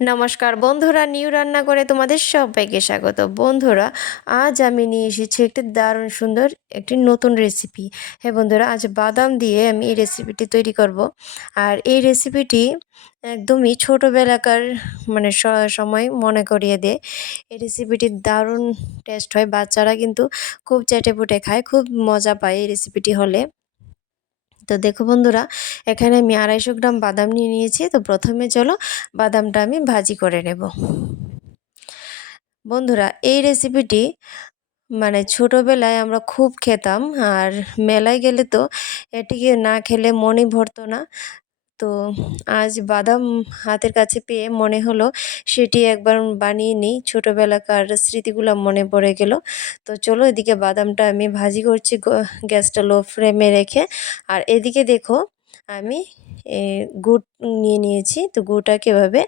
নমস্কার বন্ধুরা, নিউ রান্না করে তোমাদের সবাইকে স্বাগত। বন্ধুরা, আজ আমি নিয়ে এসেছি একটি দারুণ সুন্দর একটি নতুন রেসিপি। হ্যাঁ বন্ধুরা, আজ বাদাম দিয়ে আমি এই রেসিপিটি তৈরি করব। আর এই রেসিপিটি একদমই ছোটোবেলাকার মানে সময় মনে করিয়ে দেয়। এই রেসিপিটি দারুণ টেস্ট হয়, বাচ্চারা কিন্তু খুব চেটেপুটে খায়, খুব মজা পায় এই রেসিপিটি হলে। তো দেখো বন্ধুরা, এখানে আমি আড়াইশো গ্রাম বাদাম নিয়ে নিয়েছি। তো প্রথমে চলো বাদামটা আমি ভাজি করে নেব। বন্ধুরা, এই রেসিপিটি মানে ছোটোবেলায় আমরা খুব খেতাম, আর মেলায় গেলে তো এটিকে না খেলে মনই ভরতো না। তো আজ বাদাম হাতের কাছে পেয়ে মনে হলো সেটি একবার বানিয়ে নিই। ছোটোবেলাকার স্মৃতিগুলো মনে পড়ে গেল। তো চলো এদিকে বাদামটা আমি ভাজি করছি গ্যাসটা লো ফ্লেমে রেখে। আর এদিকে দেখো আমি গুড় নিয়ে নিয়েছি। তো গুড়টাকে এভাবে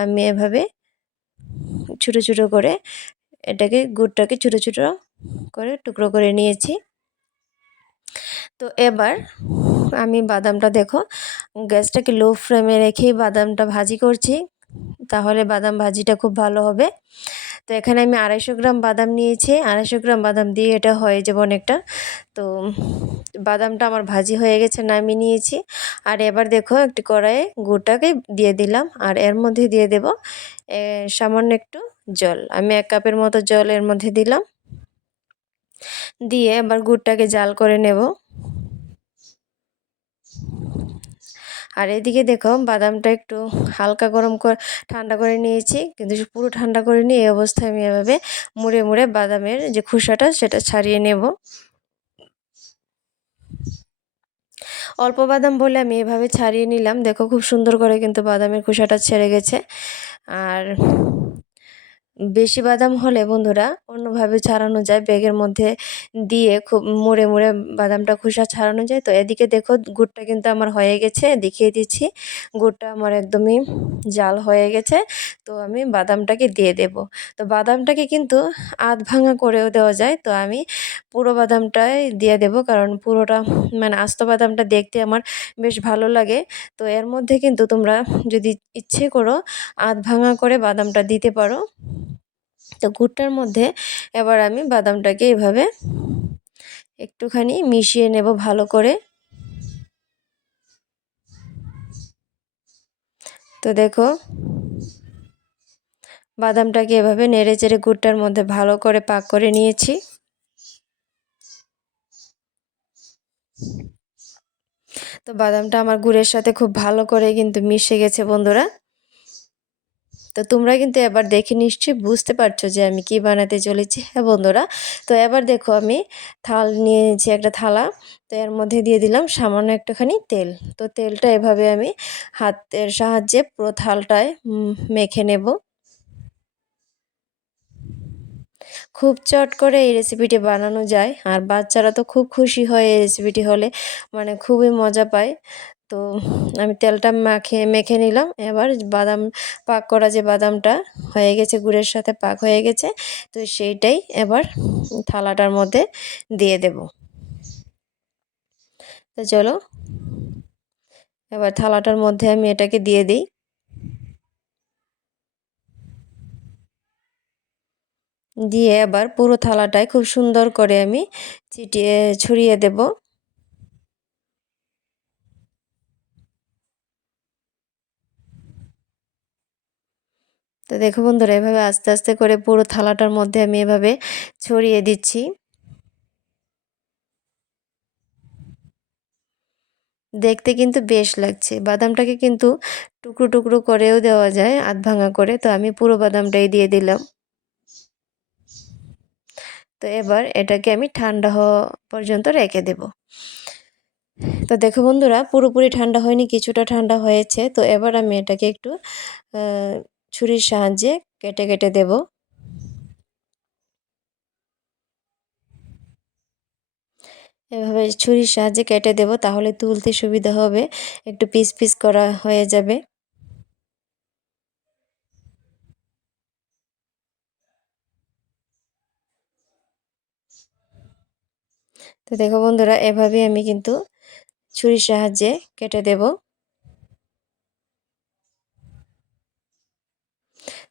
আমি এভাবে ছোটো ছোটো করে এটাকে গুড়টাকে ছোটো ছোটো করে টুকরো করে নিয়েছি। তো এবার আমি বাদামটা দেখো, গ্যাসটাকে লো ফ্লেমে রেখেই বাদামটা ভাজি করছি, তাহলে বাদাম ভাজিটা খুব ভালো হবে। তো এখানে আমি আড়াইশো গ্রাম বাদাম নিয়েছি, আড়াইশো গ্রাম বাদাম দিয়ে এটা হয়ে যাবে অনেকটা। তো বাদামটা আমার ভাজি হয়ে গেছে, নামিয়ে নিয়েছি। আর এবার দেখো, একটি কড়াইয়ে গুড়টাকে দিয়ে দিলাম, আর এর মধ্যে দিয়ে দেব সামান্য একটু জল। আমি এক কাপের মতো জল এর মধ্যে দিলাম। দিয়ে এবার গুড়টাকে জাল করে নেব। আর এদিকে দেখো বাদামটা একটু হালকা গরম করে, ঠান্ডা করে নিয়েছি। কিন্তু পুরো ঠান্ডা করে নিয়ে এই অবস্থায় আমি এভাবে মুড়ে মুড়ে বাদামের যে খোসাটা, সেটা ছাড়িয়ে নেব। অল্প বাদাম বলে আমি এভাবে ছাড়িয়ে নিলাম। দেখো খুব সুন্দর করে কিন্তু বাদামের খোসাটা ছেড়ে গেছে। আর বেশি বাদাম হলে বন্ধুরা অন্যভাবে ছাড়ানো যায়। ব্যাগের মধ্যে দিয়ে খুব মুড়ে মুড়ে বাদামটা খোসা ছাড়ানো যায়। তো এদিকে দেখো গুড়টা কিন্তু আমার হয়ে গেছে, দেখিয়ে দিচ্ছি। গুড়টা আমার একদমই জাল হয়ে গেছে। তো আমি বাদামটাকে দিয়ে দেব। তো বাদামটাকে কিন্তু আধ ভাঙা করেও দেওয়া যায়। তো আমি পুরো বাদামটাই দিয়ে দেব কারণ পুরোটা মানে আস্ত বাদামটা দেখতে আমার বেশ ভালো লাগে। তো এর মধ্যে কিন্তু তোমরা যদি ইচ্ছে করো আধ ভাঙা করে বাদামটা দিতে পারো। তো গুড়টার মধ্যে এবার আমি বাদামটাকে এভাবে একটুখানি মিশিয়ে নেব ভালো করে। তো দেখো, বাদামটাকে এভাবে নেড়ে চেড়ে গুড়টার মধ্যে ভালো করে পাক করে নিয়েছি। তো বাদামটা আমার গুড়ের সাথে খুব ভালো করে কিন্তু মিশে গেছে বন্ধুরা। তো তোমরা কিন্তু এবার দেখে নিশ্চয়ই বুঝতে পারছ যে আমি কি বানাতে চলেছি। হ্যাঁ বন্ধুরা, তো এবার দেখো আমি থাল নিয়েছি একটা থালা, তো এর মধ্যে দিয়ে দিলাম সামান্য একটুখানি তেল। তো তেলটা এভাবে আমি হাতের সাহায্যে পুরো থালটায় মেখে নেব। খুব চট করে এই রেসিপিটি বানানো যায়, আর বাচ্চারা তো খুব খুশি হয় এই রেসিপিটি হলে মানে খুবই মজা পায়। তো আমি তেলটা মাখে, মেখে নিলাম। এবার বাদাম পাক করা যে বাদামটা হয়ে গেছে, গুড়ের সাথে পাক হয়ে গেছে, তো সেইটাই এবার থালাটার মধ্যে দিয়ে দেব। তো চলো, এবার থালাটার মধ্যে আমি এটাকে দিয়ে দিই। দিয়ে এবার পুরো থালাটায় খুব সুন্দর করে আমি চিটিয়ে, ছড়িয়ে দেব। তো দেখো বন্ধুরা, এভাবে আস্তে আস্তে করে পুরো থালাটার মধ্যে আমি এভাবে ছড়িয়ে দিচ্ছি। দেখতে কিন্তু বেশ লাগছে। বাদামটাকে কিন্তু টুকরো টুকরো করেও দেওয়া যায়, আধ ভাঙা করে। তো আমি পুরো বাদামটাই দিয়ে দিলাম। তো এবার এটাকে আমি ঠান্ডা হওয়া পর্যন্ত রেখে দেব। তো দেখো বন্ধুরা, পুরোপুরি ঠান্ডা হয়নি, কিছুটা ঠান্ডা হয়েছে। তো এবার আমি এটাকে একটু ছুরির সাহায্যে কেটে কেটে দেব। এভাবে ছুরির সাহায্যে কেটে দেব তাহলে তুলতে সুবিধা হবে। একটু পিস পিস করা হয়ে যাবে। তো দেখো বন্ধুরা এভাবে আমি কিন্তু ছুরির সাহায্যে কেটে দেব।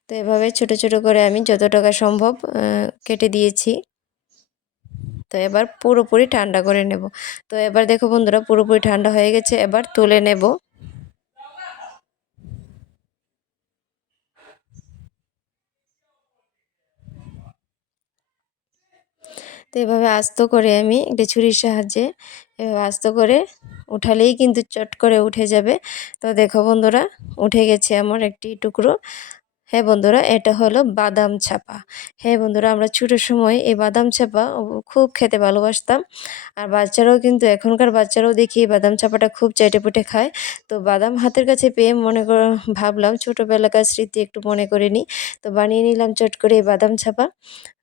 তো এভাবে ছোট ছোট করে আমি যত টাকা সম্ভব কেটে দিয়েছি। তো এবার পুরোপুরি ঠান্ডা করে নেব। তো এবার দেখো বন্ধুরা, পুরোপুরি ঠান্ডা হয়ে গেছে, এবার তুলে নেব। তো এভাবে আস্ত করে আমি একটা ছুরির সাহায্যে এভাবে আস্ত করে উঠালেই কিন্তু চট করে উঠে যাবে। তো দেখো বন্ধুরা, উঠে গেছে আমার একটি টুকরো। হ্যাঁ বন্ধুরা, এটা হলো বাদাম ছাপা হ্যাঁ বন্ধুরা, আমরা ছোটোর সময় এই বাদাম ছাপা খুব খেতে ভালোবাসতাম। আর বাচ্চারাও কিন্তু, এখনকার বাচ্চারাও দেখি বাদাম ছাপাটা খুব চেটে পুটে খায়। তো বাদাম হাতের কাছে পেয়ে মনে কর, ভাবলাম ছোটোবেলাকার স্মৃতি একটু মনে করে নিই। তো বানিয়ে নিলাম চট করে এই বাদাম ছাপা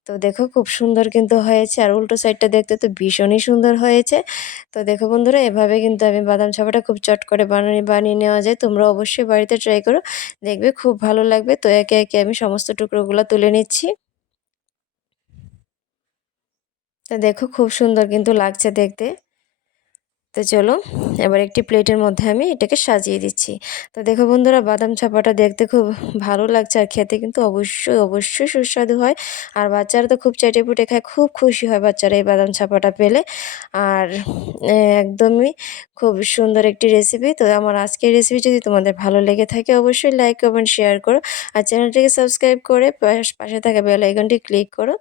তো দেখো খুব সুন্দর কিন্তু হয়েছে। আর উল্টো সাইডটা দেখতে তো ভীষণই সুন্দর হয়েছে। তো দেখো বন্ধুরা, এভাবে কিন্তু আমি বাদাম ছাপাটা খুব চট করে বানিয়ে বানিয়ে নেওয়া যায়। তোমরা অবশ্যই বাড়িতে ট্রাই করো। দেখবে খুব ভালো লাগবে। তো একে একে আমি সমস্ত টুকরোগুলো তুলে নিচ্ছি। তো দেখো খুব সুন্দর কিন্তু লাগছে দেখতে। তো চলো, এবার একটি প্লেটের মধ্যে আমি এটাকে সাজিয়ে দিচ্ছি। তো দেখো বন্ধুরা, বাদাম ছাপাটা দেখতে খুব ভালো লাগছে আর খেতে কিন্তু অবশ্যই অবশ্যই সুস্বাদু হয়। আর বাচ্চারা তো খুব চেটে পুটে খায়, খুব খুশি হয় বাচ্চারা এই বাদাম ছাপাটা পেলে। আর একদমই খুব সুন্দর একটি রেসিপি তো আমার আজকের রেসিপি যদি তোমাদের ভালো লেগে থাকে, অবশ্যই লাইক কমেন্ট শেয়ার করো। আর চ্যানেলটিকে সাবস্ক্রাইব করে পাশে থাকা বেল আইকনটি ক্লিক করো।